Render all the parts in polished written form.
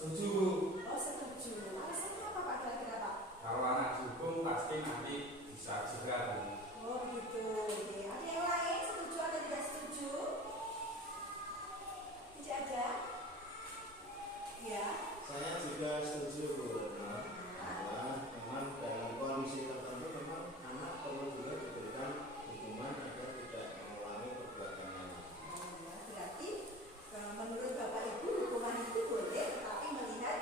Setuju, Bu. Oh, setuju. Alasannya apa Pak kira-kira Pak? Kalau anak dihukum pasti nanti bisa jerat, Bu. Oh gitu. Oke. Ada yang lain setuju atau tidak setuju? Tidak ada? Ya. Saya juga setuju, Bu. Bahwa memang dalam kondisi tertentu memang anak perlu juga diberikan hukuman agar tidak mengulangi perbuatannya. Berarti menurut Bapak Ibu hukuman itu boleh, tapi melihat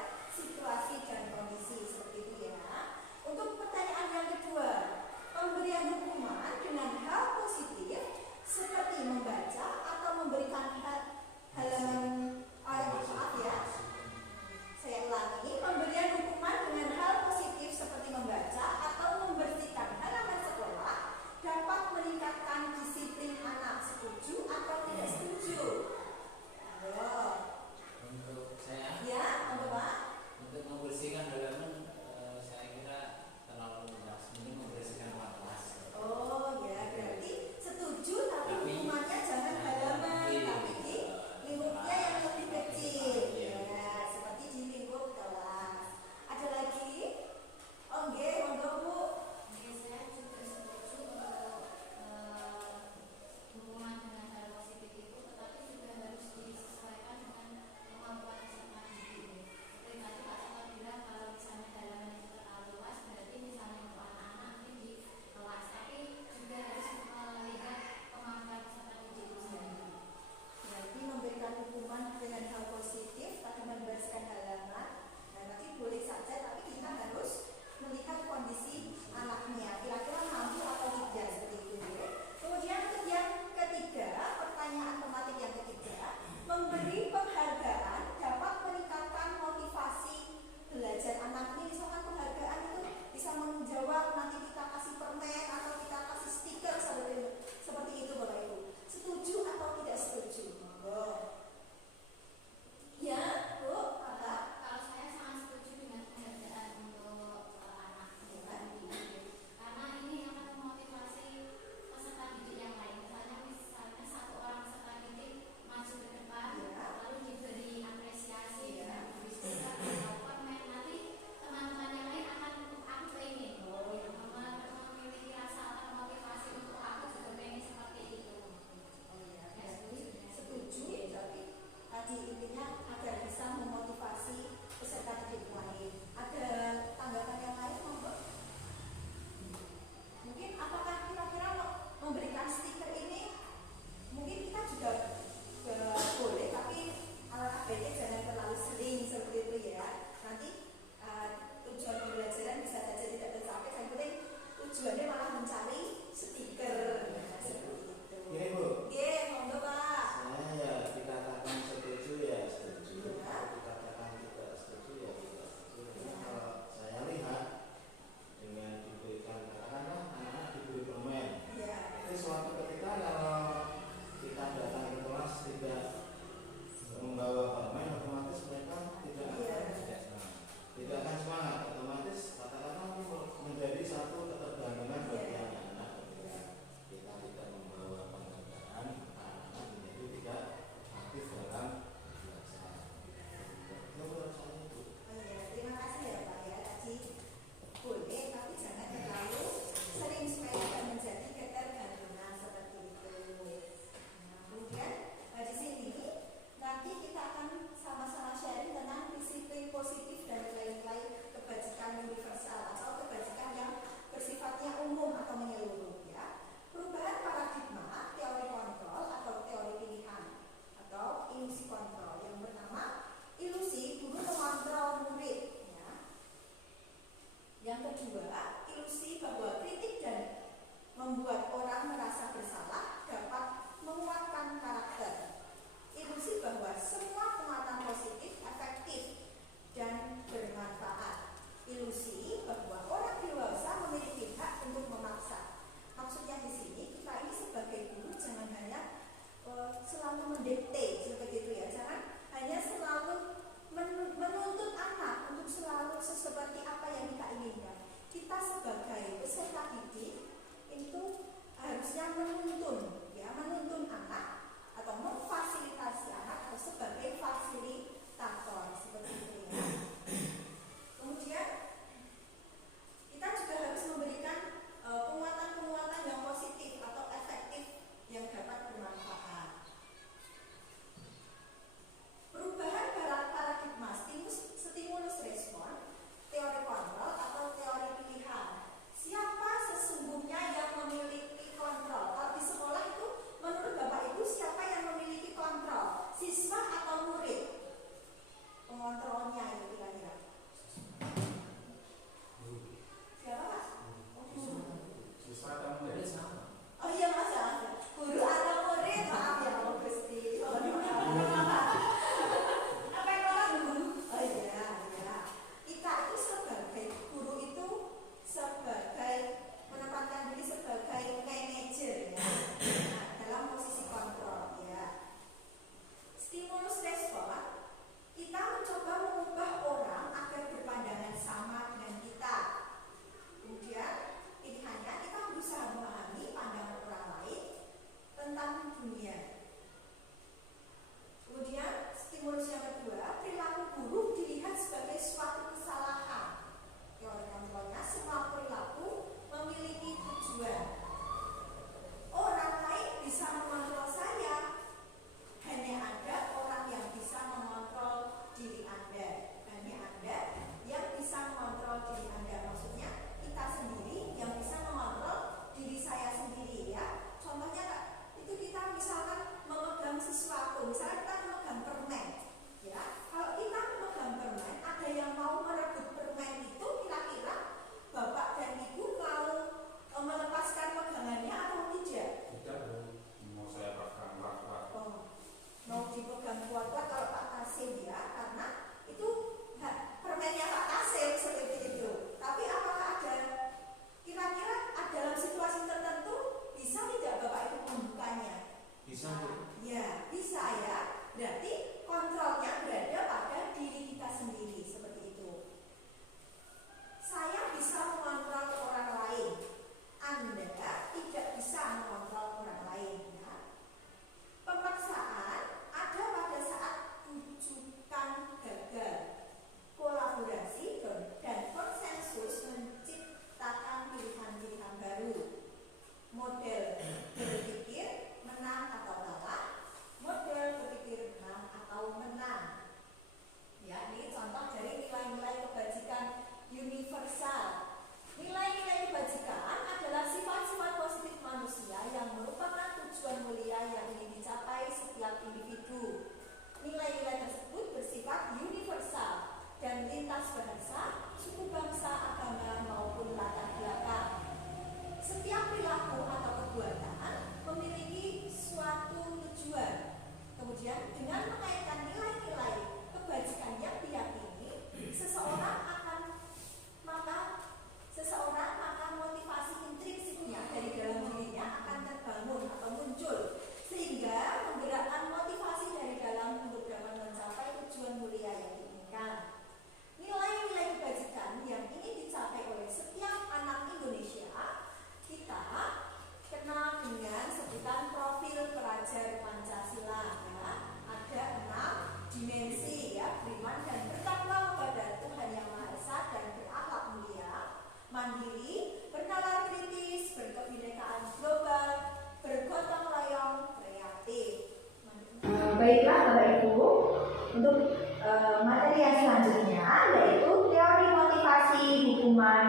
materi yang selanjutnya, yaitu teori motivasi, hukuman,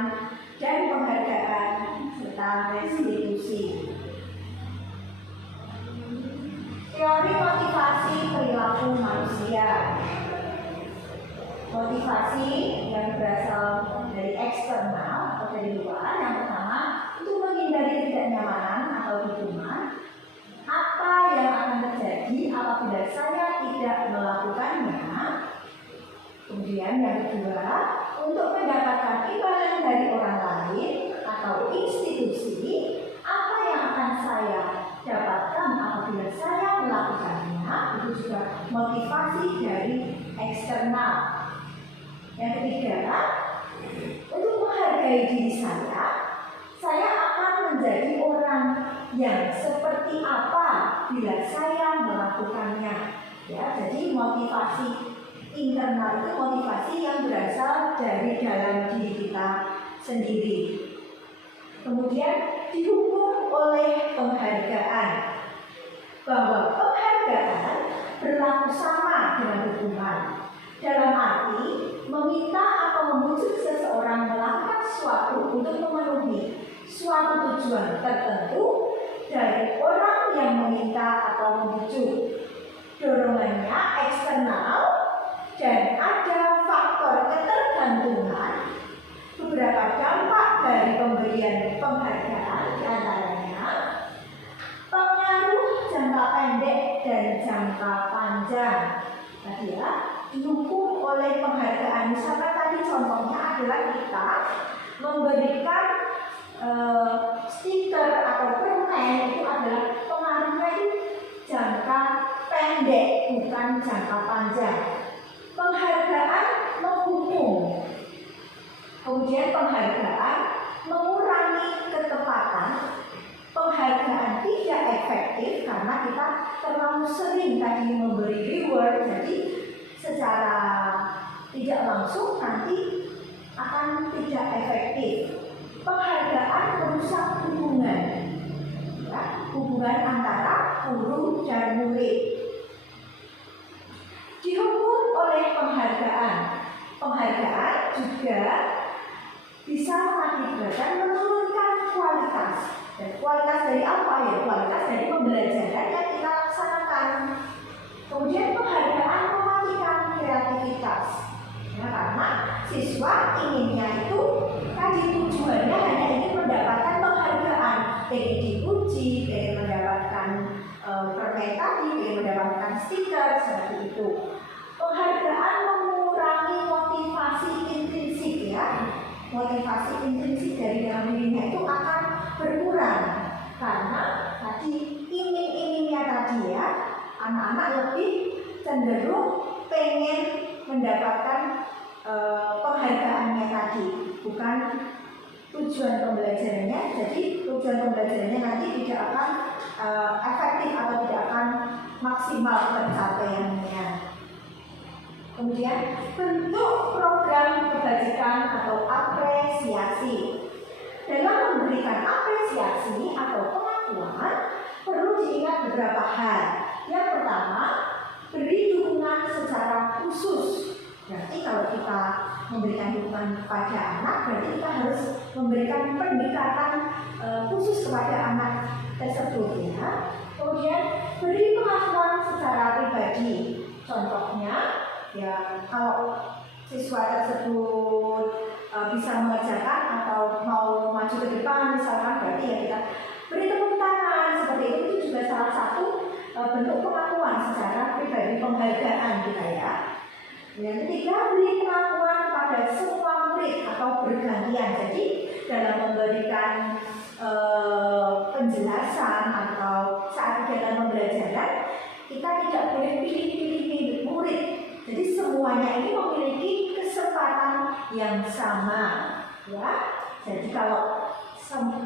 dan penghargaan serta restitusi. Teori motivasi perilaku manusia. Motivasi yang berasal dari eksternal atau dari luar. Yang pertama, untuk menghindari ketidaknyamanan atau hukuman. Apa yang akan terjadi apabila saya tidak melakukannya? Kemudian yang kedua, untuk mendapatkan imbalan dari orang lain atau institusi, apa yang akan saya dapatkan apabila saya melakukannya? Itu juga motivasi dari eksternal. Yang ketiga, untuk menghargai diri saya akan menjadi orang yang seperti apa bila saya melakukannya. Ya, jadi motivasi internal itu motivasi yang berasal dari dalam diri kita sendiri. Kemudian dihukum oleh penghargaan, bahwa penghargaan berlaku sama dengan hukuman. Dalam arti meminta atau membujuk seseorang melakukan sesuatu untuk memenuhi suatu tujuan tertentu dari orang yang meminta atau membujuk. Dorongannya eksternal dan ada faktor ketergantungan. Beberapa dampak dari pemberian penghargaan diantaranya pengaruh jangka pendek dan jangka panjang. Tadi ya, dihukum oleh penghargaan. Misalkan tadi contohnya adalah kita memberikan stiker atau permen, itu adalah pengaruhnya itu jangka pendek, bukan jangka panjang. Penghargaan menghukum. Kemudian penghargaan mengurangi ketepatan. Penghargaan tidak efektif karena kita terlalu sering tadi memberi reward, jadi secara tidak langsung nanti akan tidak efektif. Penghargaan merusak hubungan, ya, hubungan antara guru dan murid. Dihukum oleh penghargaan. Penghargaan juga bisa mengakibatkan menurunkan kualitas. Dan kualitas dari apa ya? Kualitas dari pembelajaran yang kita laksanakan. Kemudian penghargaan mematikan kreativitas. Ya, karena siswa inginnya itu tadi tujuannya hanya ingin mendapatkan penghargaan, ingin dipuji, ingin mendapatkan permen tadi, ingin mendapatkan stiker seperti itu. Penghargaan mengurangi motivasi intrinsik ya. Motivasi intrinsik dari dalam dirinya itu akan berkurang karena tadi iming-imingnya tadi ya, anak-anak lebih cenderung pengen mendapatkan penghargaannya tadi, bukan tujuan pembelajarannya. Jadi tujuan pembelajarannya nanti tidak akan efektif atau tidak akan maksimal pencapaiannya. Kemudian bentuk program kebajikan atau apresiasi. Dalam memberikan apresiasi atau pengakuan perlu diingat beberapa hal. Yang pertama, beri dukungan secara khusus. Berarti kalau kita memberikan dukungan kepada anak, berarti kita harus memberikan pendekatan khusus kepada anak tersebut ya. Kemudian beri pengakuan secara pribadi. Contohnya ya, kalau siswa tersebut bisa mengerjakan atau mau maju ke depan misalkan, berarti ya kita beri tepuk tangan seperti itu juga salah satu bentuk pengakuan secara pribadi, penghargaan kita ya. Yang ketiga, beri pengakuan kepada semua murid atau bergantian. Jadi dalam memberikan penjelasan atau saat kegiatan pembelajaran, kita tidak boleh pilih-pilih murid. Jadi semuanya ini memiliki kesempatan yang sama, ya. Jadi kalau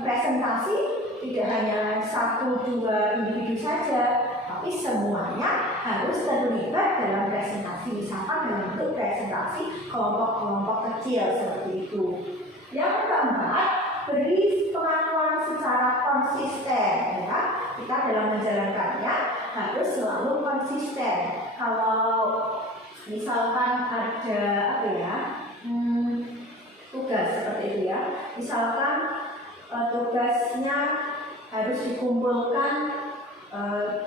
presentasi tidak hanya 1-2 individu saja, tapi semuanya harus terlibat dalam presentasi, misalkan dalam bentuk presentasi kelompok-kelompok kecil seperti itu. Yang keempat, beri pengakuan secara konsisten, ya. Kita dalam menjalankannya harus selalu konsisten. Kalau Misalkan ada apa ya, tugas seperti itu ya. Misalkan tugasnya harus dikumpulkan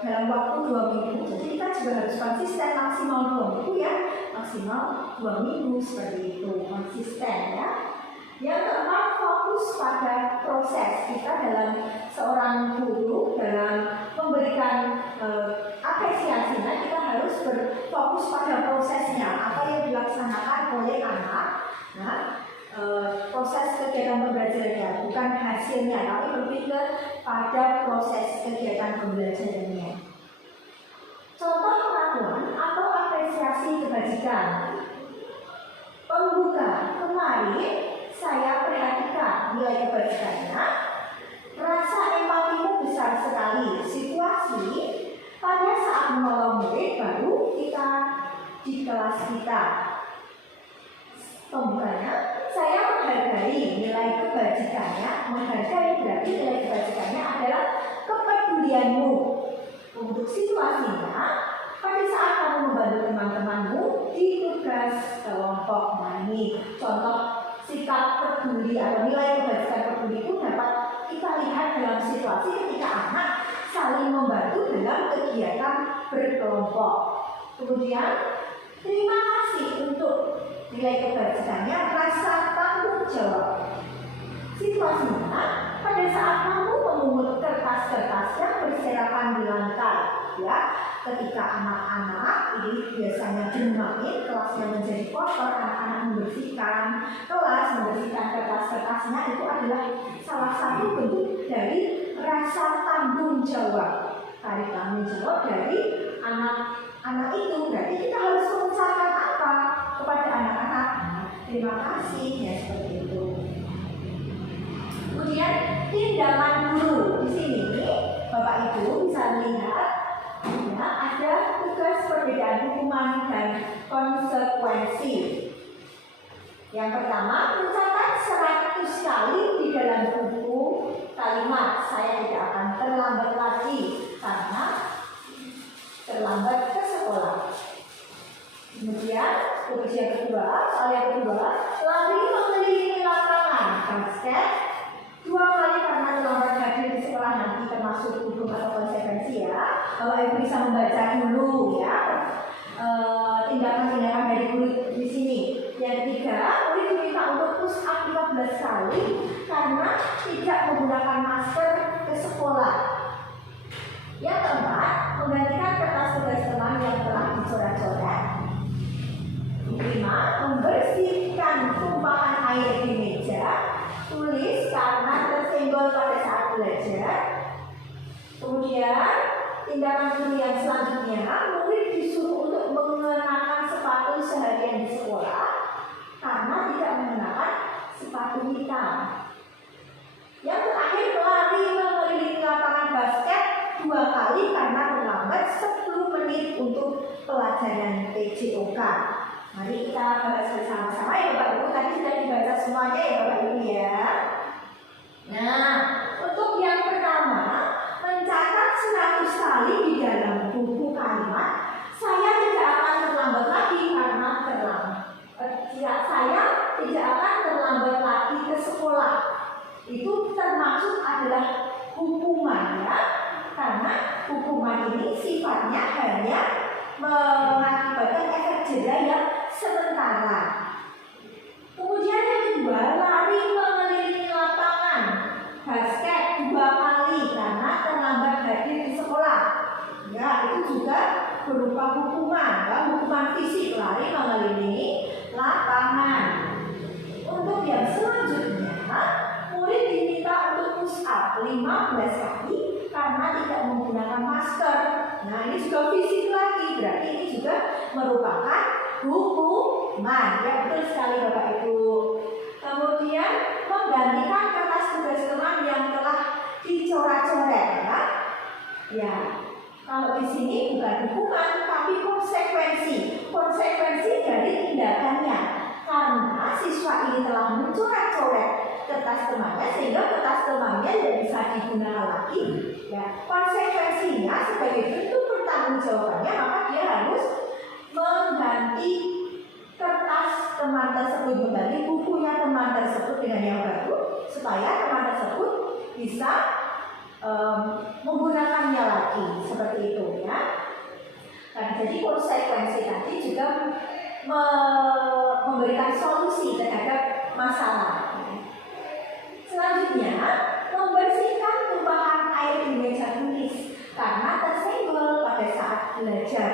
dalam waktu 2 minggu. Jadi kita juga harus konsisten, maksimal 2 minggu ya, maksimal 2 minggu seperti itu, konsisten ya. Yang keempat, fokus pada proses. Kita dalam seorang guru dalam memberikan apresiasinya, kita harus berfokus pada prosesnya, apa yang dilaksanakan oleh anak. Nah, proses kegiatan pembelajarannya, bukan hasilnya, tapi lebih pada proses kegiatan pembelajarannya. Contoh pengakuan atau apresiasi kebajikan. Pembuka, kemarin saya perhatikan nilai kebajikannya, rasa empatimu besar sekali. Situasi pada saat menolong murid baru kita di kelas kita. Pembukanya, saya menghargai nilai kebajikannya. Menghargai berarti nilai kebajikannya adalah kepedulianmu. Untuk situasinya, pada saat kamu membantu teman-temanmu di tugas kelompok. Nah, ini contoh sikap peduli atau nilai kebajikan peduli itu dapat kita lihat dalam situasi ketika anak saling membantu dalam kegiatan berkelompok. Kemudian, terima kasih untuk nilai kebajikannya, rasa tanggung jawab. Situasinya, pada saat kamu memungut kertas-kertas yang berserakan di lantai, ya, ketika anak-anak ini biasanya bermain, kelasnya menjadi kotor, anak-anak membersihkan kelas, membersihkan kertas-kertasnya, itu adalah salah satu bentuk dari rasa tanggung jawab. Tarik tanggung jawab dari anak-anak itu, berarti kita harus mengucapkan apa kepada anak-anak? Terima kasih, ya seperti itu. Kemudian tindakan guru di sini, Bapak Ibu bisa melihat ya, ada tugas perbedaan hukuman dan konsekuensi. Yang pertama, mencatat 100 kali di dalam buku kalimat saya tidak akan terlambat lagi karena terlambat ke sekolah. Kemudian tugas yang kedua, soal yang kedua, lari mengelilingi lapangan basket 2 kali karena terlambat hadir di sekolah, nanti termasuk hukum atau konsekuensi ya. Bapak Ibu bisa membaca dulu ya tindakan-tindakan dari guru di sini. Yang ketiga, murid diminta untuk push up 15 kali karena tidak menggunakan masker ke sekolah. Yang keempat, menggantikan kertas tugas teman yang telah dicoret-coret. 5. Membersihkan tumpahan air di meja tulis karena tersenggol pada saat belajar. Kemudian tindakan guru yang selanjutnya, murid disuruh untuk mengenakan sepatu seharian di sekolah karena tidak menggunakan sepatu hitam. Yang terakhir, lari mengelilingi lapangan basket 2 kali karena terlambat 10 menit untuk pelajaran PJOK. Mari kita bahas bersama-sama ya Bapak Ibu. Tadi sudah dibaca semuanya ya Bapak Ibu ya. Nah, untuk yang pertama, mencatat 100 kali di dalam buku kalimat. Saya tidak akan terlambat lagi karena saya tidak akan terlambat lagi ke sekolah. Itu termasuk adalah hukuman ya. Karena hukuman ini sifatnya hanya mengakibatkan efek jera yang sementara. Kemudian yang kedua, lari mengelilingi lapangan basket 2 kali karena terlambat hadir di sekolah. Ya, itu juga berupa hukuman, ya, hukuman fisik, lari mengelilingi lapangan. Untuk yang selanjutnya, murid diminta untuk push up 15 kali karena tidak menggunakan masker. Nah, ini juga fisik lagi, berarti ini juga merupakan hukuman. Ya, betul sekali Bapak Ibu. Kemudian menggantikan kertas tugas teman yang telah dicoret-coret ya. Ya, kalau di sini bukan hukuman tapi konsekuensi. Konsekuensi dari tindakannya. Karena siswa ini telah mencoret-coret kertas temannya sehingga kertas temannya tidak bisa digunakan lagi. Ya, konsekuensinya sebagai bentuk pertanggungjawabannya maka dia harus mengganti kertas teman tersebut, mengganti bukunya teman tersebut dengan yang baru supaya teman tersebut bisa menggunakannya lagi, seperti itu ya. Nah, jadi konsekuensi tadi juga memberikan solusi terhadap masalah. Selanjutnya, membersihkan tumpahan air di meja tulis karena tersenggol pada saat belajar.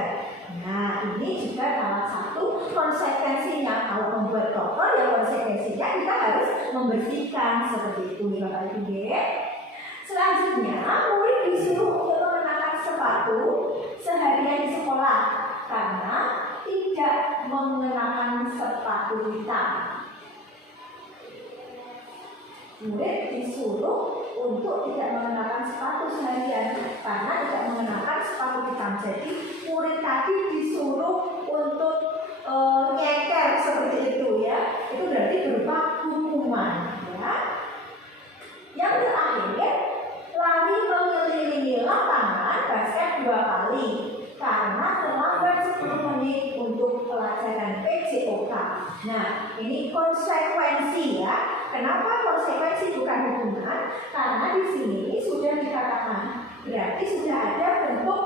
Nah, ini juga salah satu konsekuensinya. Kalau membuat kotor, ya konsekuensinya kita harus membersihkan, seperti itu ya Bapak Ibu. Selanjutnya, murid disuruh untuk mengenakan sepatu seharian di sekolah karena tidak mengenakan sepatu hitam. Murid disuruh untuk tidak mengenakan sepatu seharian karena tidak mengenakan sepatu hitam. Jadi murid tadi disuruh untuk nyeker seperti itu ya. Itu berarti berupa hukuman ya. Yang terakhir, lari mengelilingi lapangan basket 2 kali karena terlambat 10 menit untuk pelajaran PJOK. Nah, ini konsekuensi ya. Kenapa konsekuensi bukan hukuman? Karena di sini sudah dikatakan, berarti sudah ada bentuk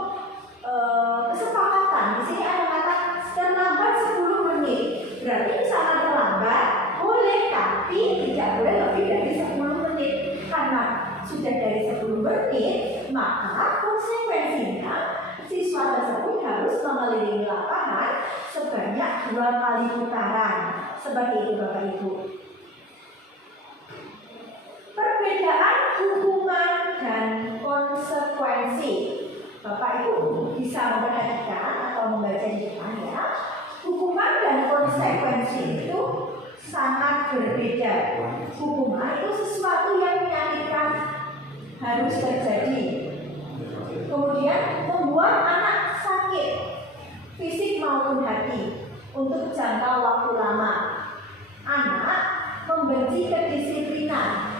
kesepakatan. Di sini ada kata terlambat 10 menit. Berarti misalnya terlambat boleh, tapi tidak boleh lebih dari 10 menit. Karena sudah dari 10 menit, maka konsekuensinya siswa tersebut harus mengelilingi lapangan sebanyak 2 kali putaran. Seperti itu Bapak Ibu. Perbedaan hukuman dan konsekuensi. Bapak Ibu bisa memperhatikan atau membaca di depan ya. Hukuman dan konsekuensi itu sangat berbeda. Hukuman itu sesuatu yang menyakitkan, harus terjadi. Kemudian membuat anak sakit, fisik maupun hati, untuk jangka waktu lama. Anak membenci kedisiplinan.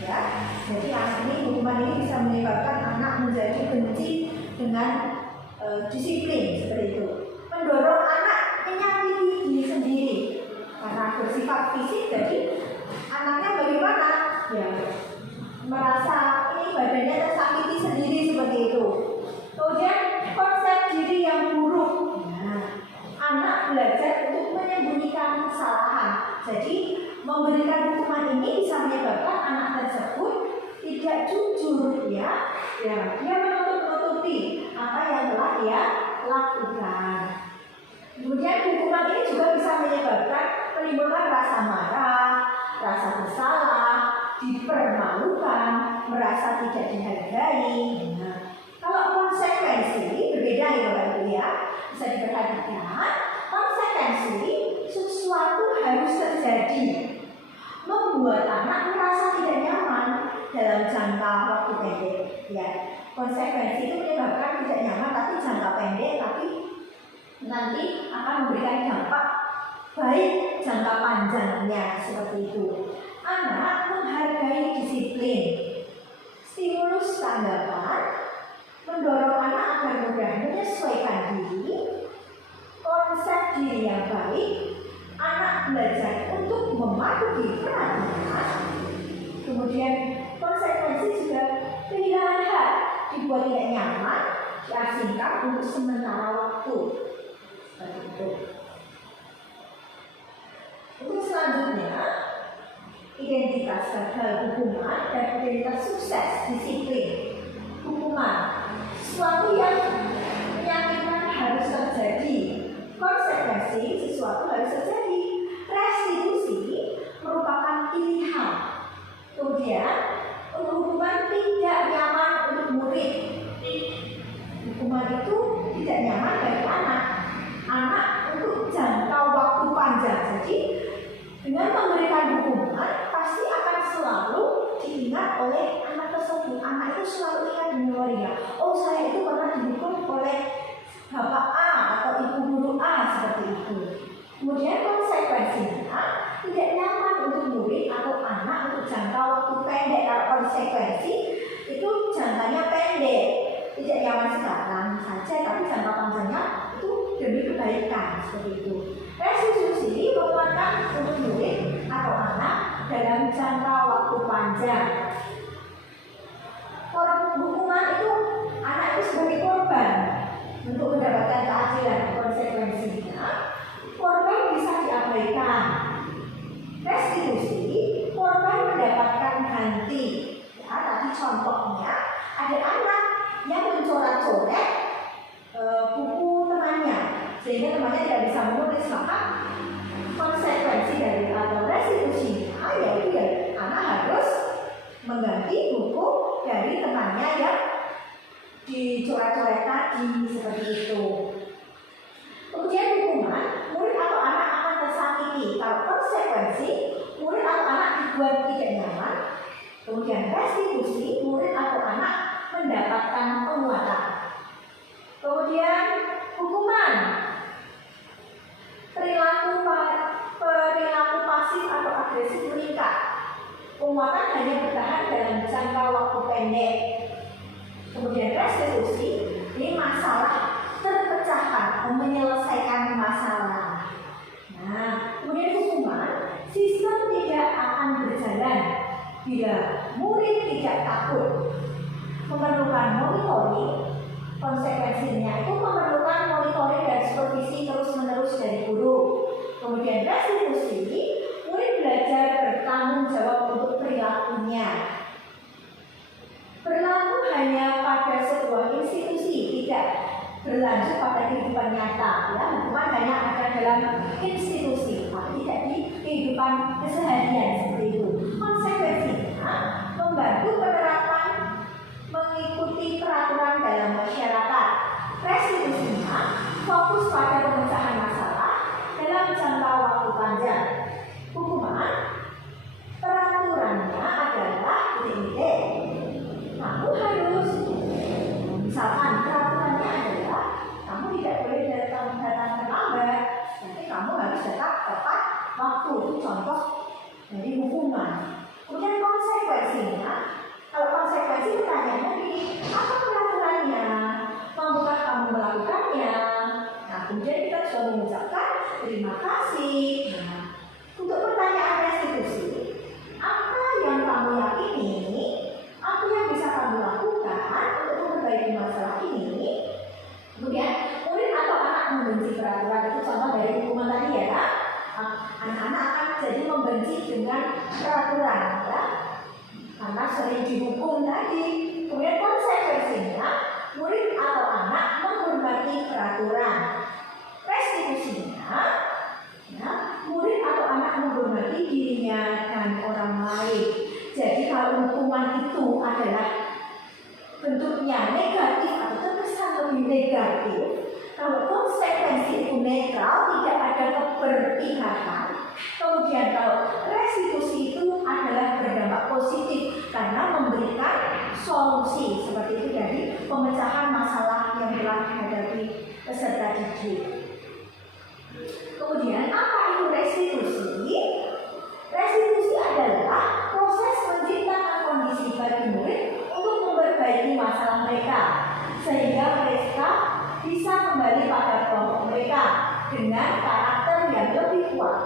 Ya, jadi anak ini, hukuman ini bisa menyebabkan anak menjadi benci dengan disiplin seperti itu. Mendorong anak menyakiti diri sendiri karena bersifat fisik, jadi anaknya bagaimana? Ya, merasa ini badannya tersakiti sendiri seperti itu. Kemudian konsep diri yang buruk. Nah, anak belajar untuk menyembunyikan kesalahan. Jadi memberikan hukuman ini bisa menyebabkan anak tersebut tidak jujur ya. Ya, dia menutup-nutupi apa yang telah dia lakukan. Kemudian hukuman ini juga bisa menyebabkan menimbulkan rasa marah, rasa bersalah, dipermalukan, merasa tidak dihargai. Nah, kalau konsekuensi berbeda ya Bapak Ibu ya. Bisa diperhatikan, konsekuensi sesuatu harus terjadi, membuat anak merasa tidak nyaman dalam jangka waktu pendek. Ya, konsekuensi itu menyebabkan tidak nyaman tapi jangka pendek, tapi nanti akan memberikan dampak baik jangka panjangnya seperti itu. Anak menghargai disiplin, stimulus tanggapan, mendorong anak agar mudah menyesuaikan diri, konsep diri yang baik, anak belajar untuk mematuhi peraturan. Kemudian konsekuensi juga kehilangan hak, dibuat tidak nyaman, diasingkan untuk sementara waktu. Seperti itu. Untuk selanjutnya, identitas gagal hukuman dan identitas sukses disiplin. Hukuman, sesuatu yang menyakitkan harus terjadi. Konsekuensi, sesuatu harus terjadi. Restitusi merupakan pilihan. Kemudian, untuk hukuman tidak nyaman untuk murid. Hukuman itu tidak nyaman bagi anak. Anak untuk jangka waktu panjang. Jadi, dengan memberikan hukuman pasti akan selalu diingat oleh anak tersebut. Anak itu selalu ingat di memorinya. Oh, saya itu pernah dihukum oleh Bapak A atau Ibu Guru A, seperti itu. Kemudian konsekuensinya tidak nyaman untuk murid atau anak untuk jangka waktu pendek. Kalau konsekuensi itu jangkanya pendek, tidak nyaman sekarang saja, tapi jangka panjangnya itu demi kebaikan seperti itu. Restitusi penguatan untuk murid atau anak dalam jangka waktu panjang. Hukuman itu anak itu sebagai korban untuk mendapatkan keadilan. Konsekuensinya korban bisa diabaikan. Restitusi korban mendapatkan ganti. Ya, tadi contohnya ada anak yang mencoret-coret buku temannya sehingga temannya tidak bisa menulis, maka konsekuensi dari atau restitusinya yaitu ya anak harus mengganti buku dari temannya yang dicoret-coret tadi seperti itu. Kemudian hukuman, murid atau anak akan tersakiti. Kalau konsekuensi, murid atau anak dibuat tidak nyaman. Kemudian restitusi, murid atau anak mendapatkan penguatan. Kemudian hukuman, perilaku pasif atau agresif meningkat. Penguatan hanya bertahan dalam jangka waktu pendek. Kemudian restitusi, ini masalah terpecahkan, menyelesaikan masalah. Nah, kemudian hukuman, sistem tidak akan berjalan bila murid tidak takut. Memerlukan monitoring, konsekuensinya itu memerlukan monitoring dan supervisi terus-menerus dari guru. Kemudian restitusi, murid belajar bertanggung jawab untuk perilakunya. Berlaku hanya pada sebuah institusi, tidak berlanjut pada kehidupan nyata. Ya, hukuman hanya ada dalam institusi, tapi tidak di kehidupan keseharian seperti itu. Konsekuensinya membantu penerapan mengikuti peraturan dalam masyarakat. Restitusinya fokus pada pemecahan masalah dalam jangka waktu panjang. Hukuman peraturannya adalah titik-titik. Kamu harus, misalkan peraturannya adalah kamu tidak boleh datang terlambat, nanti kamu harus tetap tepat waktu. Itu contoh dari hukuman. Kemudian konsekuensinya, kalau konsekuensi pertanyaannya begini, apa peraturannya? Mampukah kamu melakukannya? Nah, kemudian kita juga mengucapkan terima kasih. Nah, untuk pertanyaan restitusi, apa yang kamu yakini? Apa yang bisa kamu lakukan untuk memperbaiki masalah ini? Kemudian murid atau anak membenci peraturan, itu contoh dari hukuman tadi ya. Anak-anak akan jadi membenci dengan peraturan ya, karena sering dihukum tadi. Kemudian konsekuensinya murid atau anak menghormati peraturan. Restitusinya ya, murid atau anak menghormati dirinya dan orang lain. Jadi kalau hukuman itu adalah bentuknya negatif atau terkesan lebih negatif, kalau konsekuensi itu netral, tidak ada keberpihakan. Kemudian kalau restitusi itu adalah berdampak positif karena memberikan solusi seperti itu dari pemecahan masalah yang telah dihadapi peserta didik. Kemudian apa itu restitusi? Restitusi adalah proses menciptakan kondisi bagi murid untuk memperbaiki masalah mereka sehingga mereka bisa kembali pada kelompok mereka dengan karakter yang lebih kuat.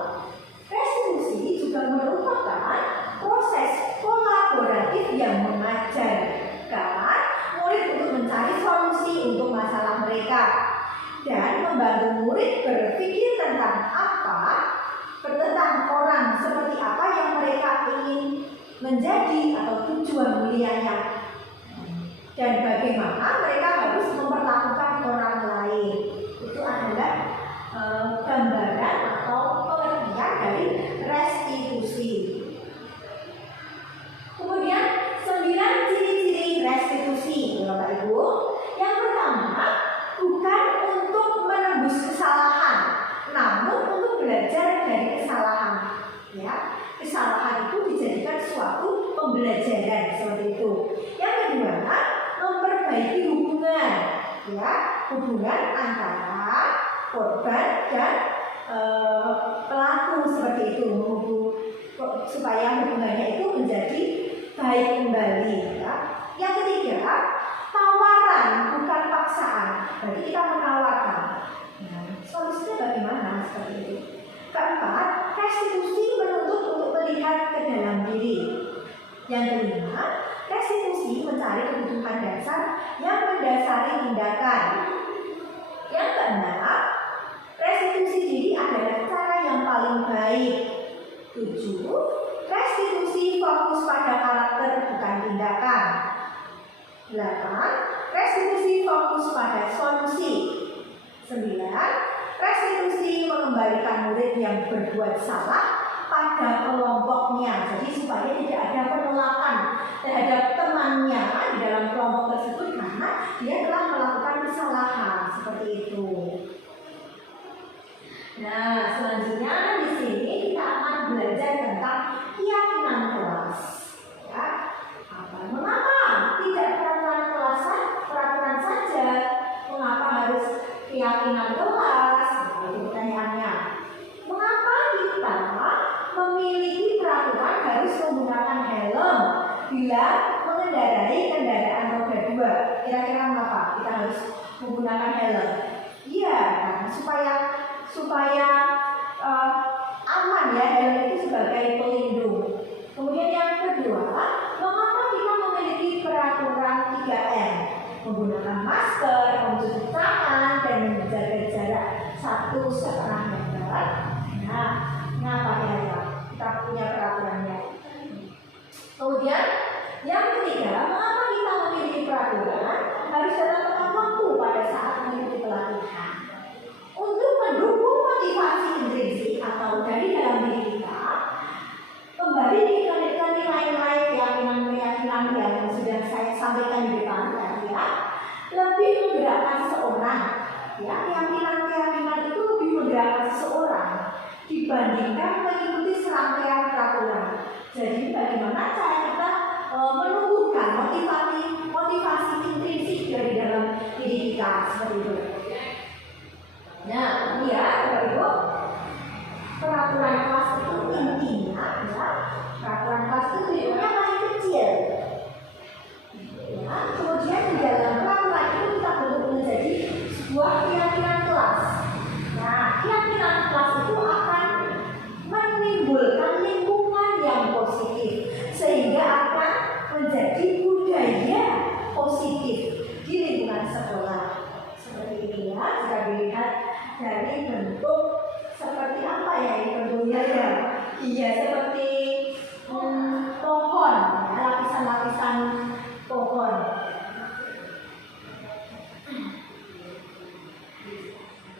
Restitusi juga merupakan proses kolaboratif yang mengajarkan murid untuk mencari solusi untuk masalah mereka dan membantu murid berpikir tentang orang seperti apa yang mereka ingin menjadi atau tujuan mulianya, dan bagaimana mereka harus memperlakukan orang lain. Itu adalah gambaran atau pengertian dari restitusi. Kemudian 9 ciri-ciri restitusi, Bapak Ibu. Yang pertama, bukan untuk menebus kesalahan, namun untuk belajar dari kesalahan. Ya, kesalahan itu dijadikan suatu pembelajaran seperti itu. Yang kedua, memperbaiki hubungan, ya, hubungan antara korban dan pelaku seperti itu, supaya hubungannya itu menjadi baik kembali. Ya. Yang ketiga, tawaran bukan paksaan. Berarti kita menawarkan. Nah, Yang kelima, restitusi mencari kebutuhan dasar yang mendasari tindakan. Yang keenam, restitusi diri adalah cara yang paling baik. 7. Restitusi fokus pada karakter bukan tindakan. 8. Restitusi fokus pada solusi. 9. Restitusi mengembalikan murid yang berbuat salah pada kelompoknya. Jadi supaya tidak ada penolakan terhadap temannya di dalam kelompok tersebut karena dia telah melakukan kesalahan seperti itu. Nah, selanjutnya di sini kita akan belajar tentang keyakinan kelas. Ya, mengapa tidak peraturan saja? Mengapa harus keyakinan kelas? Itu pertanyaannya. Mengapa kita memiliki peraturan harus menggunakan helm bila mengendarai kendaraan roda 2? Kira-kira mengapa kita harus menggunakan helm? Iya, karena supaya aman ya, helm itu sebagai pelindung. Kemudian yang kedua, mengapa kita memiliki peraturan 3M? Menggunakan masker, mencuci tangan, dan menjaga jarak 1,5 meter. Nah, kenapa kira-kira kita punya peraturannya? Kemudian yang ketiga, mengapa kita memiliki peraturan harus datang tepat waktu pada saat mengikuti pelatihan? Untuk mendukung motivasi intrinsik atau dari dalam diri kita, kembali ke nilai-nilai keyakinan yang sudah saya sampaikan di depan tadi ya, lebih menggerakkan seseorang. Ya, keyakinan itu lebih menggerakkan seseorang dibandingkan mengikuti serangkaian peraturan. Jadi bagaimana cara kita menumbuhkan motivasi intrinsik dari dalam diri kita seperti itu. Nah, ini ya, Bapak Ibu, peraturan kelas itu intinya ya, peraturan kelas itu bentuknya paling kecil. Ya, kemudian di dalam peraturan itu kita bentuk menjadi sebuah keyakinan kelas. Nah, keyakinan kelas itu akan menimbulkan lingkungan yang positif sehingga akan menjadi budaya positif di lingkungan sekolah. Seperti ini ya, jika dilihat dari bentuk seperti apa ya ini bentuknya ya? Iya, seperti pohon, ya, lapisan-lapisan pohon.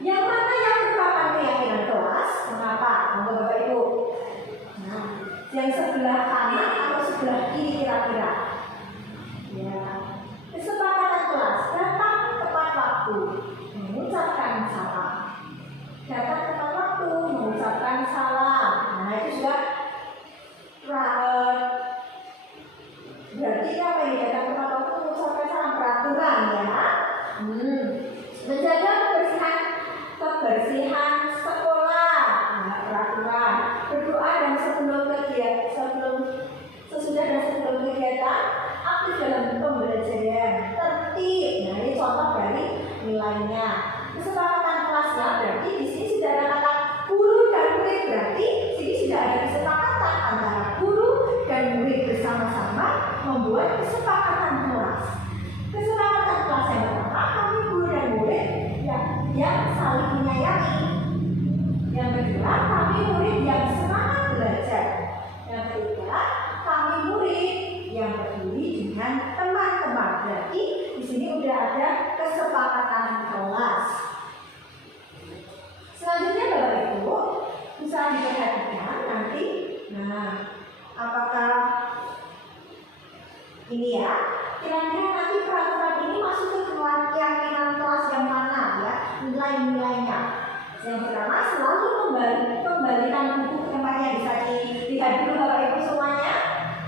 Yang mana yang merupakan keyakinan kelas? Mengapa? Untuk Bapak Ibu. Nah, yang sebelah kanan atau sebelah kiri kira-kira? Ya, kesepakatan kelas datang tepat waktu, mengucapkan salam. Datang tepat waktu, mengucapkan salam. Nah, itu juga berarti apa ini? Datang tepat waktu, mengucapkan salam, peraturan ya. Menjaga kebersihan sekolah, nah, peraturan. Berdoa dan sesudah dan sebelum kegiatan, aktif dalam pembelajaran, tertib. Nah, ini contoh dari nilainya. Kesepakatan kelasnya berarti di sini sudah ada kata guru dan murid, berarti di sini sudah ada kesepakatan antara guru dan murid bersama-sama membuat kesepakatan kelas. Kesepakatan kelas yang pertama, kami guru dan murid yang saling menyayangi. Yang kedua, kami murid yang semangat belajar. Yang ketiga, kami murid yang peduli dengan teman-teman. Berarti di sini sudah ada kesepakatan kelas. Selanjutnya Bapak Ibu bisa diperhatikan nanti. Nah, apakah ini ya? Kira-kira nanti peraturan ini masuk ke keyakinan kelas yang mana ya? Nilai-nilainya. Yang pertama, selalu kembalikan buku ke tempatnya. Bisa dilihat dulu Bapak Ibu semuanya.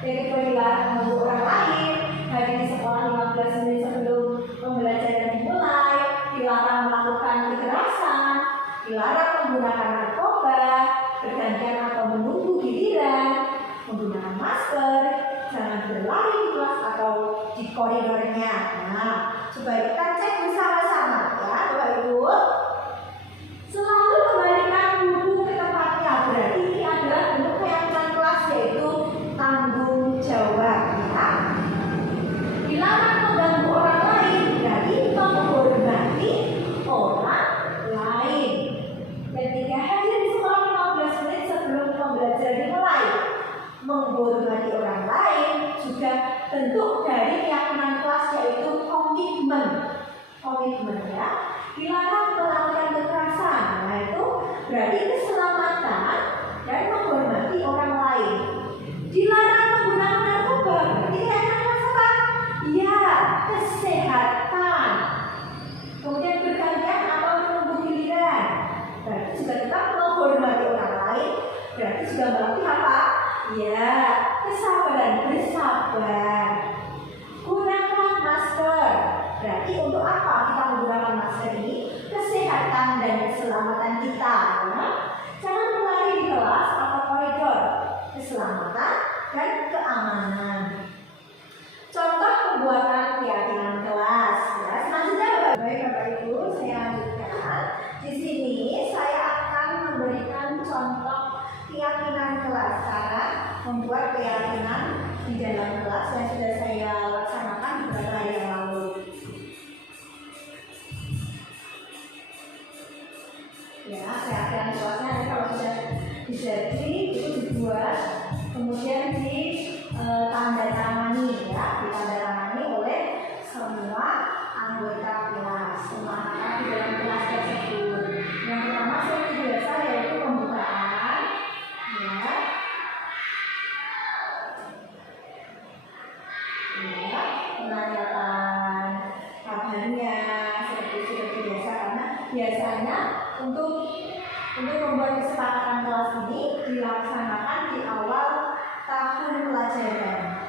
Yang kedua, dilarang mengganggu orang lain. Hadir di sekolah 15 menit sebelum pembelajaran dimulai. Dilarang melakukan kekerasan. Dilarang menggunakan narkoba, bergantian atau menunggu giliran, menggunakan masker, jangan berlari di kelas atau di koridornya. Nah, coba kita cek bersama-sama ya Bapak Ibu. Selalu kembalikan buku ke tempatnya. Berarti ini adalah bentuk keyakinan kelas, yaitu tanggung jawab. juga berarti apa? Ya, kesabaran, bersabar. Gunakan masker. Berarti untuk apa kita menggunakan masker ini? Kesehatan dan keselamatan kita. Ya. Jangan berlari di kelas atau koridor. Keselamatan dan keamanan. Contoh pembuatan keyakinan kelas. Ya, selanjutnya Bapak Ibu, saya lanjutkan. Di sini saya akan memberikan contoh keyakinan kelas, cara membuat keyakinan di dalam kelas yang sudah saya laksanakan beberapa hari yang lalu. Ya, keyakinan kelasnya kalau sudah dijadi itu dibuat, kemudian ditandatangani, ya, ditandatangani oleh semua anggota kelas, semua anak di dalam kelas tersebut. Yang pertama seperti biasa yaitu pembukaan, ya, menanyakan kabarnya seperti biasa, karena biasanya untuk membuat kesepakatan kelas ini dilaksanakan di awal tahun pelajaran.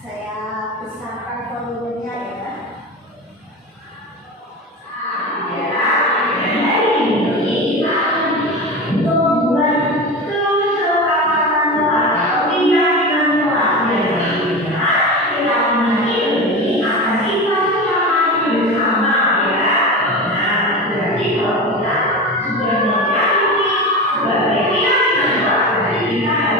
Saya besarkan volumenya ya. Sudah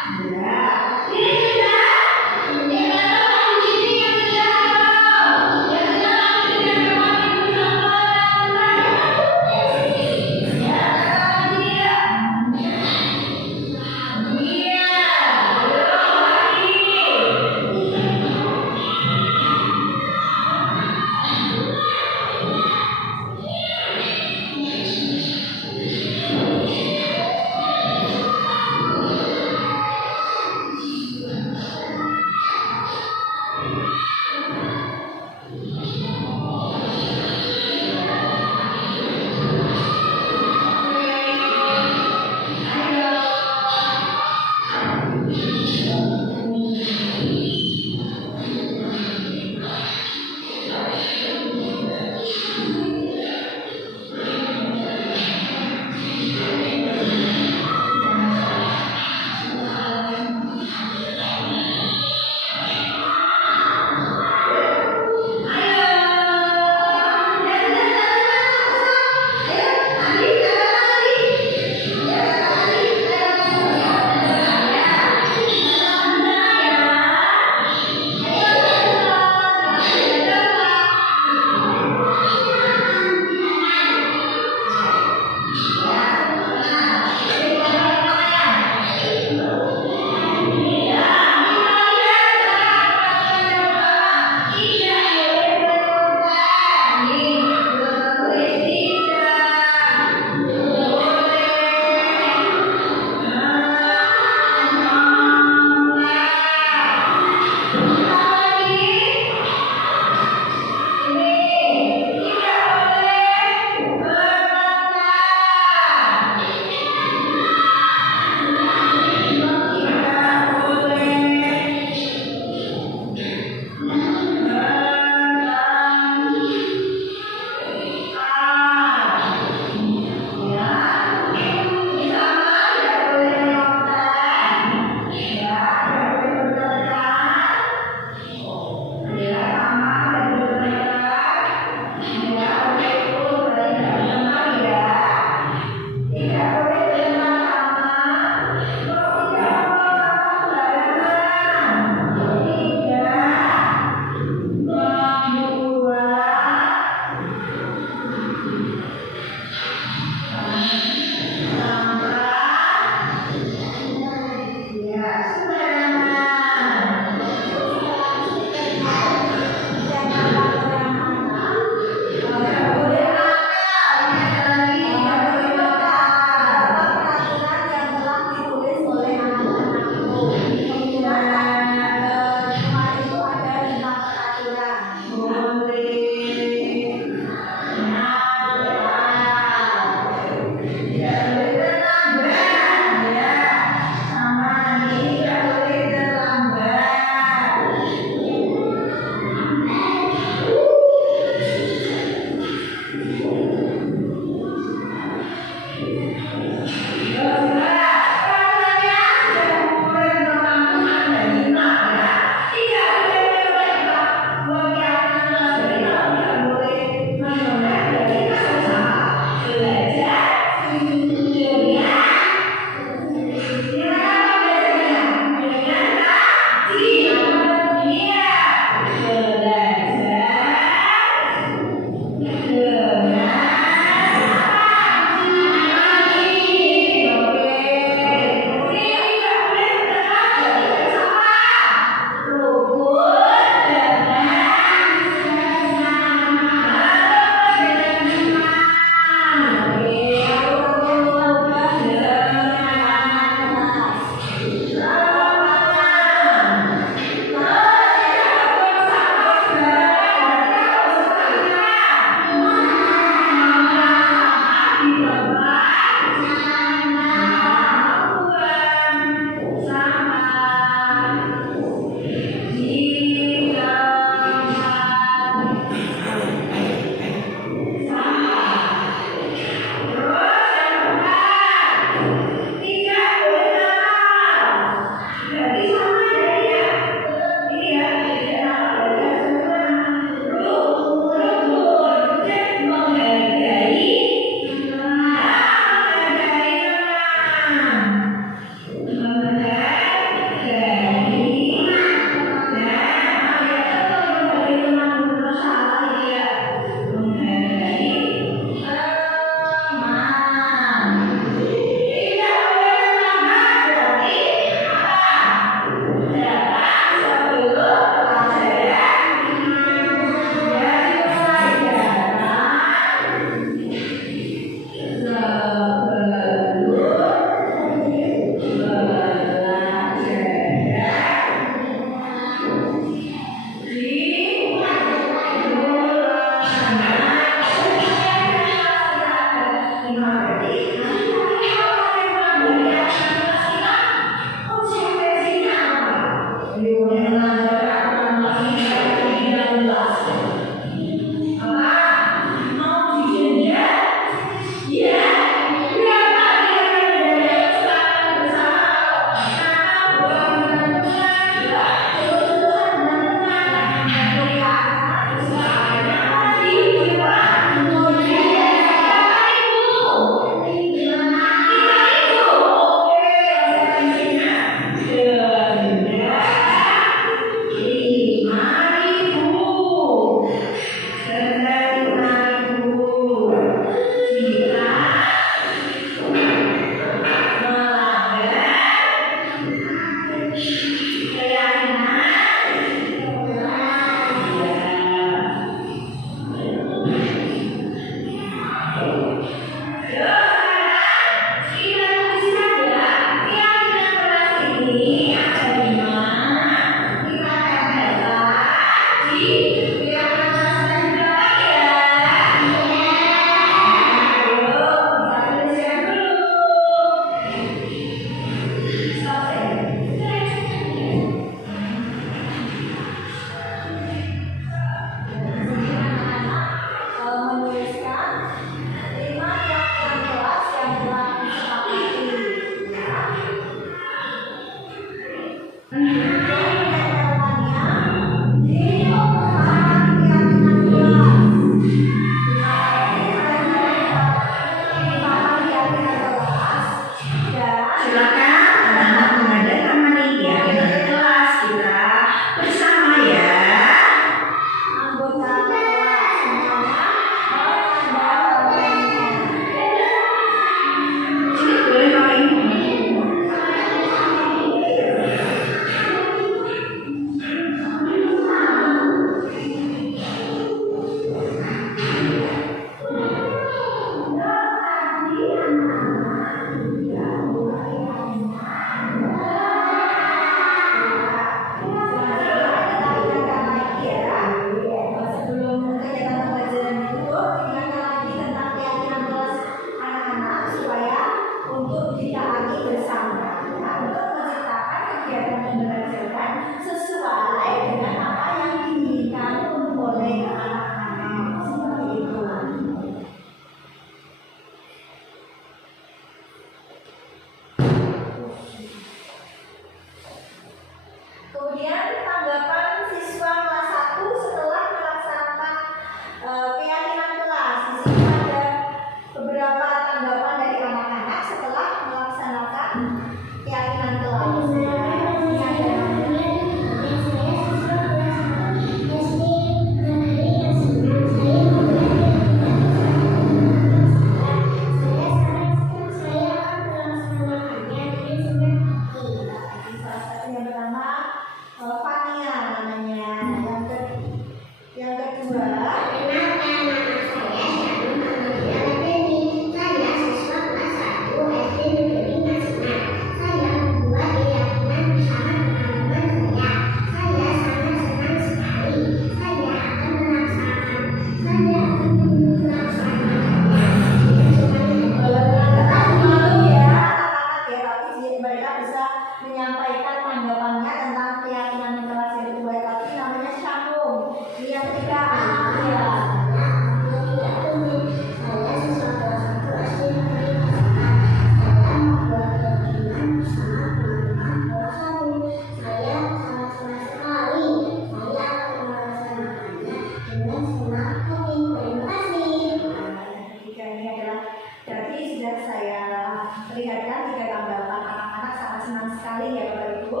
perlihatkan 3 gambaran anak-anak sangat senang sekali ya Bapak Ibu.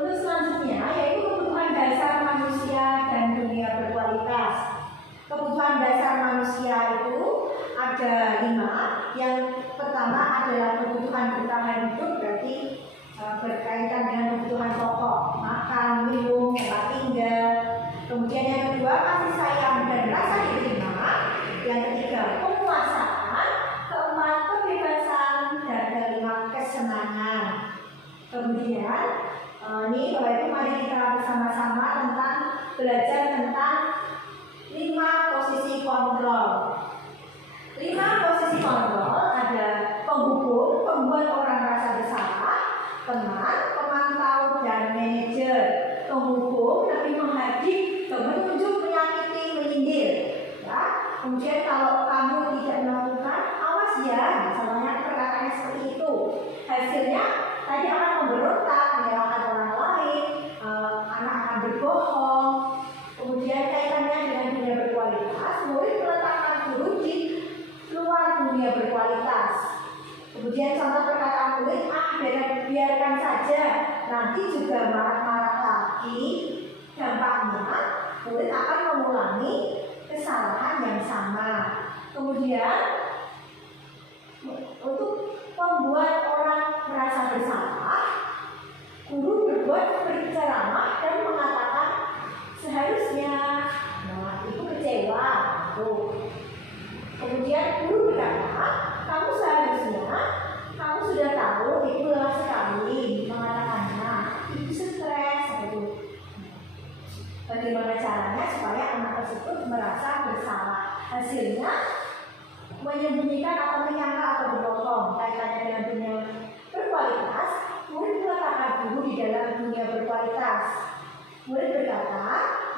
Untuk selanjutnya yaitu kebutuhan dasar manusia dan dunia berkualitas. Kebutuhan dasar manusia itu ada 5. Yang pertama adalah kebutuhan bertahan hidup, berarti berkaitan dengan kebutuhan pokok, makan, minum, tempat tinggal. Kemudian yang kedua kasih sayang dan rasa diterima. Yang ketiga penguasaan. Keempat kebebasan. Dan kelima kesenangan. Kemudian ini Bapak Ibu mari kita bersama-sama belajar tentang 5 posisi kontrol. 5 posisi kontrol ada penghukum, pembuat orang merasa bersalah, teman, pemantau, dan manajer. Penghukum lebih menghadik, menunjuk, menyakiti, menyindir. Ya. Kemudian kalau kamu tidak melakukan, awas ya, misalnya perkataannya seperti itu. Hasilnya tadi akan memberontak, menyalahkan orang lain, anak akan berbohong. Kemudian kaitannya dengan dunia berkualitas, murid meletakkan guru di luar dunia berkualitas. Kemudian contoh perkataan murid, biarkan saja, nanti juga marah-marah lagi. Dampaknya murid akan mengulangi kesalahan yang sama. Kemudian untuk membuat orang merasa bersalah, guru berceramah dan mengatakan seharusnya, itu kecewa. Kemudian guru berkata, kamu seharusnya, kamu sudah tahu itu lelah sekali mengatakannya, itu stres. Bagaimana caranya supaya anak tersebut merasa bersalah? Hasilnya menyembunyikan atau menyangka atau berbohong. Kaitannya dengan dunia berkualitas, murid meletakkan guru di dalam dunia berkualitas. Murid berkata,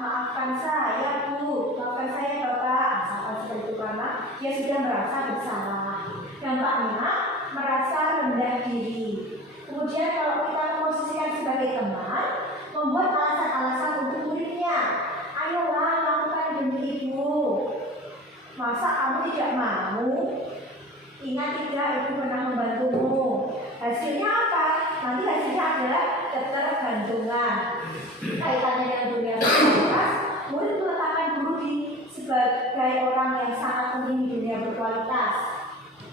maafkan saya Bu, maafkan saya Bapak, misalkan seperti itu karena dia sudah merasa bersalah. Dampaknya merasa rendah diri. Kemudian kalau kita memposisikan sebagai teman, membuat alasan-alasan untuk muridnya. Ayolah lakukan demi ibu. Masa kamu tidak mau? Ingat tidak, ibu pernah membantumu. Hasilnya apa? Nanti hasilnya adalah ketergantungan. Kaitannya dengan dunia berkualitas, murid meletakkan guru sebagai orang yang sangat penting di dunia berkualitas.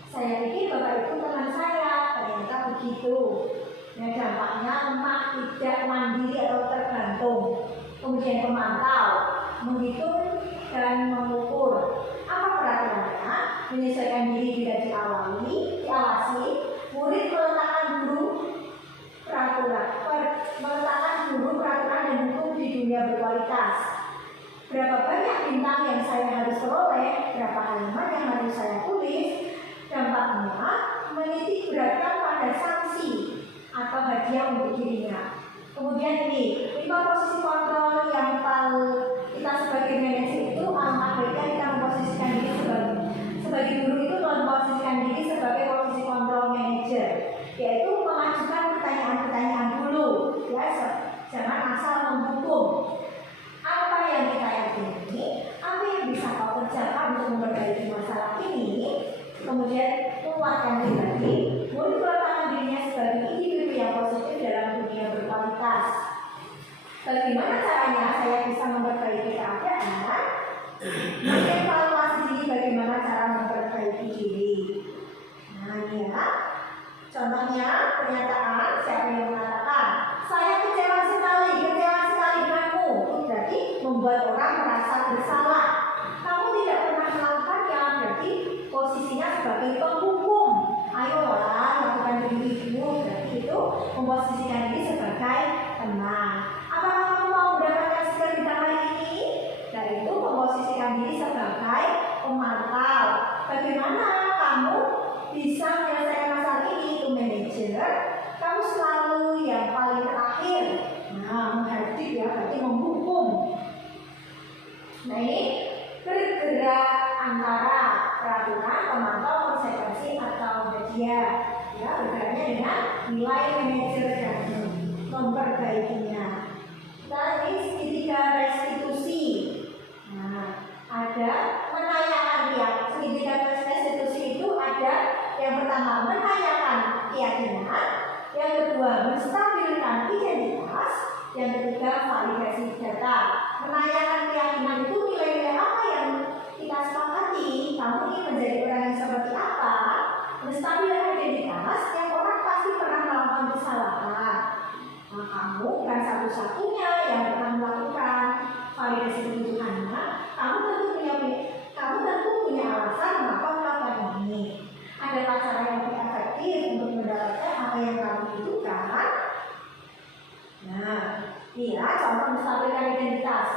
Saya pikir Bapak Ibu teman saya, ternyata begitu. Yang dampaknya lemah, tidak mandiri atau tergantung. Kemudian pemantau, menghitung dan mengukur. Apa peraturannya? Menyesuaikan diri bila diawasi. Murid meletakkan peraturan dan hukum di dunia berkualitas. Berapa banyak bintang yang saya harus peroleh, berapa halaman yang harus saya tulis. Dampaknya menitik beratkan pada sanksi atau hadiah untuk dirinya. Kemudian ini 5 posisi kontrol yang kita sebagai manajer itu alangkah baiknya kita memposisikan diri sebagai guru itu memposisikan diri sebagai posisi kontrol manajer, yaitu mengajukan pertanyaan-pertanyaan dulu, ya, jangan asal menghukum. Apa yang kita yakini, apa yang bisa kau kerjakan untuk memperbaiki masalah ini. Kemudian menguatkan pribadi, murid meletakkan dirinya sebagai individu yang positif dalam dunia berkualitas. Bagaimana caranya saya bisa memperbaiki keadaan? Mengevaluasi diri, bagaimana cara memperbaiki diri. Nah ini ya, contohnya pernyataan siapa yang mengatakan, saya kecewa sekali denganmu. Itu berarti membuat orang merasa bersalah. Kamu tidak pernah melakukannya, berarti posisinya sebagai penghukum. Ayolah lakukan demi ibu, berarti itu memposisikan diri sebagai teman. Apakah kamu mau mendapatkan segar di hari ini? Dan itu memposisikan diri sebagai pemantau. Bagaimana kamu bisa menyelesaikan masalah ini? Itu manajer, kamu selalu yang paling terakhir. Nah, menghadik ya, berarti menghukum. Nah ini bergerak antara peraturan, pemantau, konsekuensi atau hadiah. Ya, bergeraknya dengan nilai manajer dan memperbaikinya. Nah ini segitiga restitusi. Nah, ada menanyakan pihak. Segitiga restitusi itu ada yang pertama menanyakan menstabilkan identitas. Yang ketiga, validasi data. Menanyakan keyakinan itu nilai-nilai apa yang kita sepakati. Kamu ingin menjadi orang yang seperti apa? Menstabilkan identitas, yang orang pasti pernah melakukan kesalahan. Nah, kamu bukan satu-satunya yang pernah melakukan validasi kebutuhannya. Kamu tentu punya alasan mengapa melakukan ini. Adakah cara yang lebih efektif untuk mendapatkan apa yang kamu butuhkan? Nah, inilah contoh menstabilkan identitas.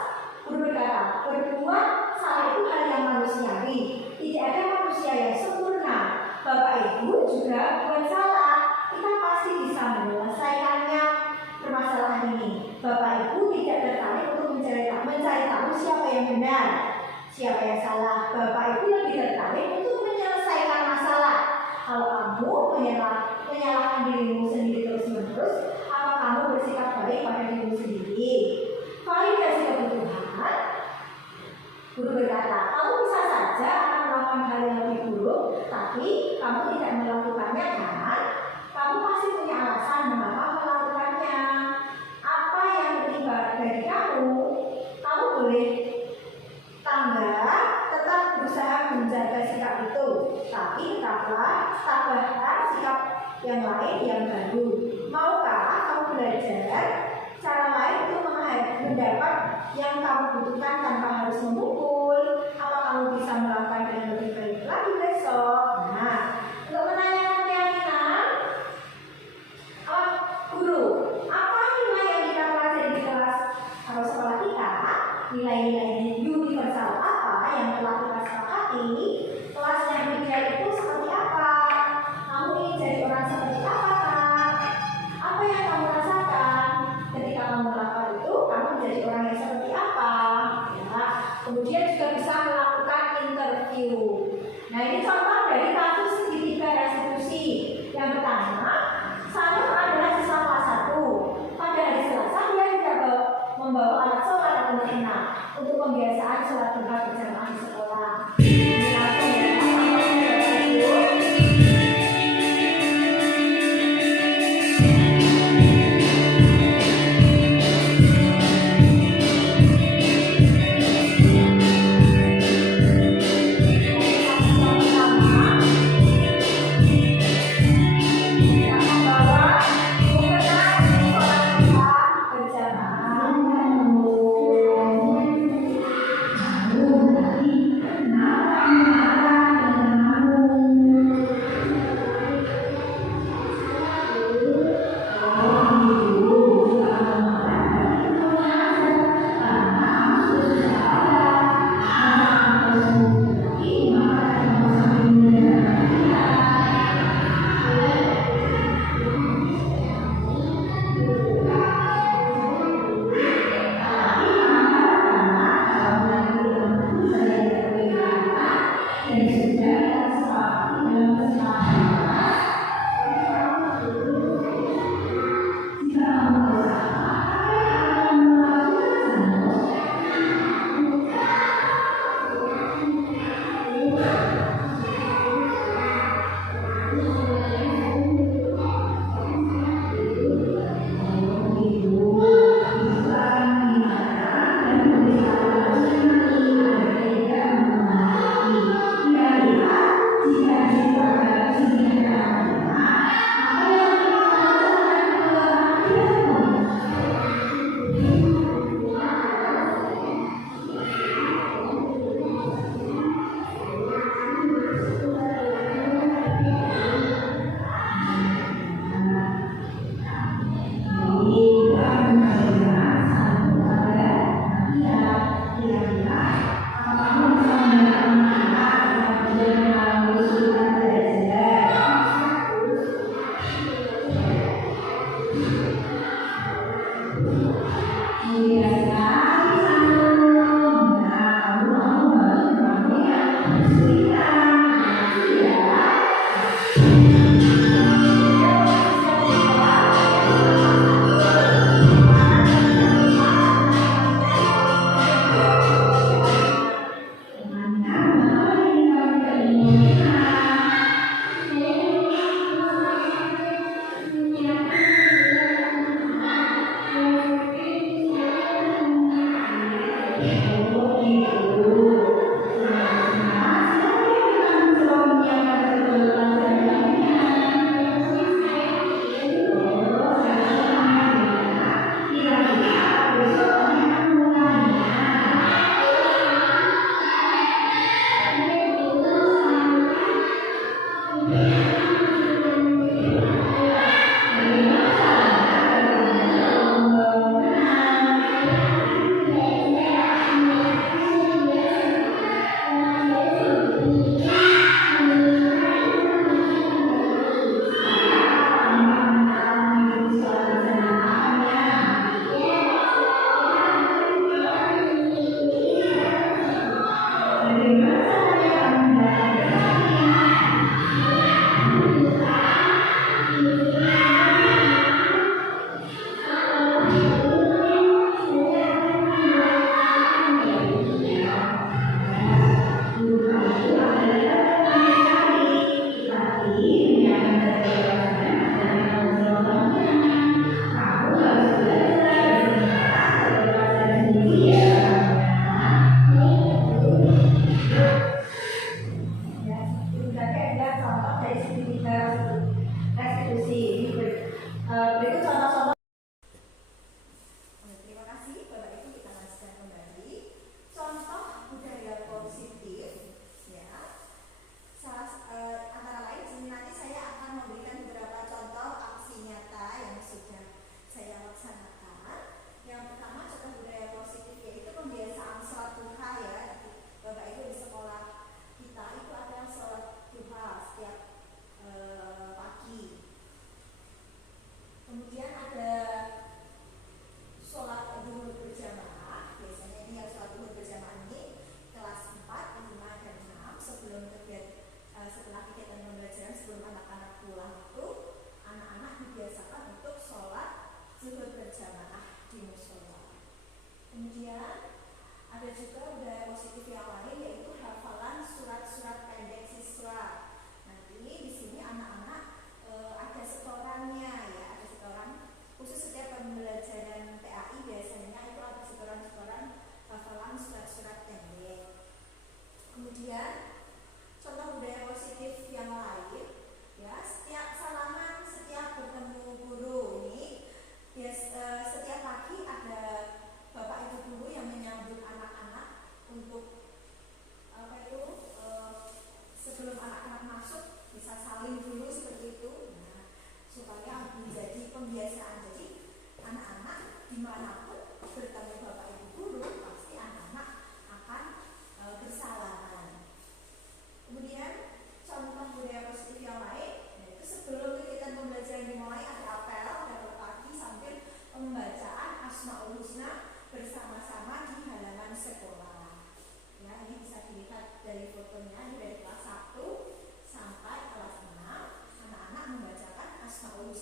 Guru berkata, berbuat salah itu hal yang manusiawi. Tidak ada manusia yang sempurna. Bapak Ibu juga buat salah. Kita pasti bisa menyelesaikannya permasalahan ini. Bapak Ibu tidak tertarik untuk mencari tahu siapa yang benar, siapa yang salah. Bapak Ibu lebih tertarik untuk menyelesaikan masalah. Kalau kamu menyalahkan dirimu sendiri terus-menerus, apa kamu bersikap baik pada dirimu sendiri? Validasi kebutuhan. Guru berkata, kamu bisa saja akan melakukan hal yang lebih buruk, tapi kamu tidak melakukannya kan? Kamu pasti punya alasan mengapa melakukannya. Apa yang terlibat dari kamu? Kamu boleh tetap berusaha menjaga sikap itu, tapi tetaplah tabahkan sikap yang lain yang baru. Maukah kamu belajar cara lain untuk mendapat yang kamu butuhkan tanpa harus memukul? Apa kamu bisa melakukan dengan lebih baik lagi besok? Nah, untuk menanyakan keyakinan, guru, apa nilai yang kita pelajari di kelas atau sekolah kita? Nilai-nilai universal apa yang telah kita sepakati? Kelas yang ideal itu seperti apa? Kamu ingin jadi orang seperti apa, Kak? Apa yang kamu rasakan ketika kamu melakukan itu? Kamu menjadi orang yang seperti apa? Ya. Kemudian juga bisa melakukan interview. Nah, ini contoh dari kasus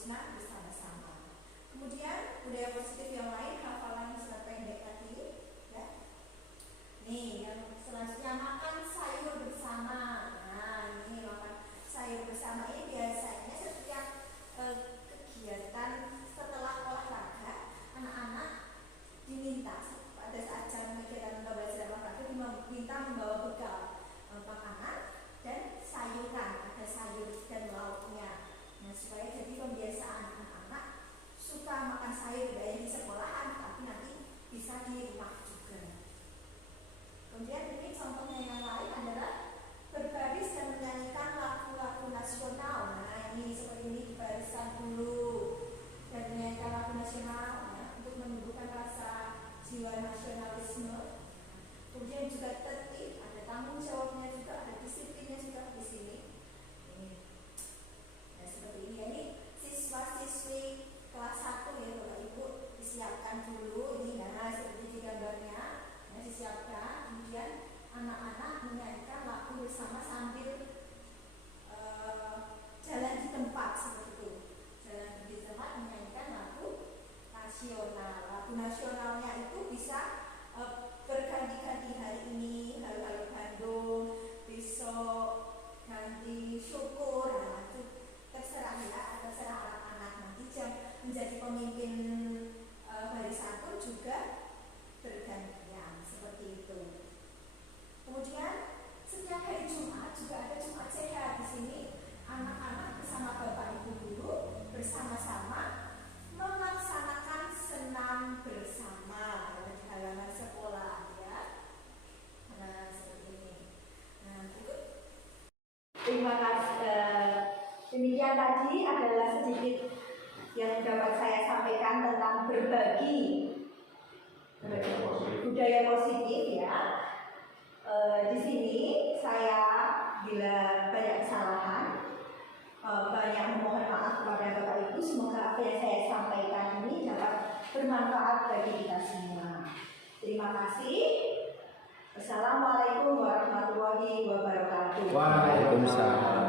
bersenang bersama-sama. Kemudian budaya positif yang lain, hafalan surat pendek tadi, ya. Nih, yang selanjutnya makan sayur bersama. Nah, ini makan sayur bersama ini biasanya setiap kegiatan setelah olahraga, anak-anak diminta pada saat jam kegiatan atau belajar olahraga diminta membawa bekal makanan dan sayuran, ada sayur dan lauknya. Nah, supaya jadi pembiasaan anak-anak suka makan sayur dari sekolahan, tapi nanti bisa di rumah juga. Kemudian ini contohnya yang lain adalah berbaris dan menyanyikan lagu-lagu nasional. Nah, ini seperti ini di barisan dulu dan menyanyikan lagu nasional ya, untuk menumbuhkan rasa jiwa nasionalisme. Kemudian juga tertib, ada tanggung jawabnya juga, ada disiplinnya juga di sini. Ini, nah, seperti ini. Ini siswa-siswi kelas 1 ya Bapak Ibu, disiapkan dulu ini. Nah, seperti di gambarnya, nah, disiapkan. Kemudian anak-anak menyanyikan lagu bersama sambil jalan di tempat seperti itu. Jalan di tempat menyanyikan lagu nasional. Lagu nasionalnya itu bisa berganti-ganti, hari ini Halo-Halo Bandung, besok ganti Syukur. Nah, itu terserah ya, terserah anak-anak. Nanti menjadi pemimpin barisan pun juga bergantian seperti itu. Kemudian setiap hari Jumat juga ada Jumat Sehat di sini. Anak-anak bersama Bapak Ibu guru bersama-sama melaksanakan senam bersama di halaman sekolah ya. Nah, seperti ini. Nah, berikut. Terima kasih. Demikian tadi adalah sedikit yang dapat saya sampaikan tentang berbagi budaya positif ya. Di sini saya bila banyak kesalahan, banyak memohon maaf kepada Bapak Ibu. Semoga apa yang saya sampaikan ini dapat bermanfaat bagi kita semua. Terima kasih. Assalamualaikum warahmatullahi wabarakatuh. Waalaikumsalam.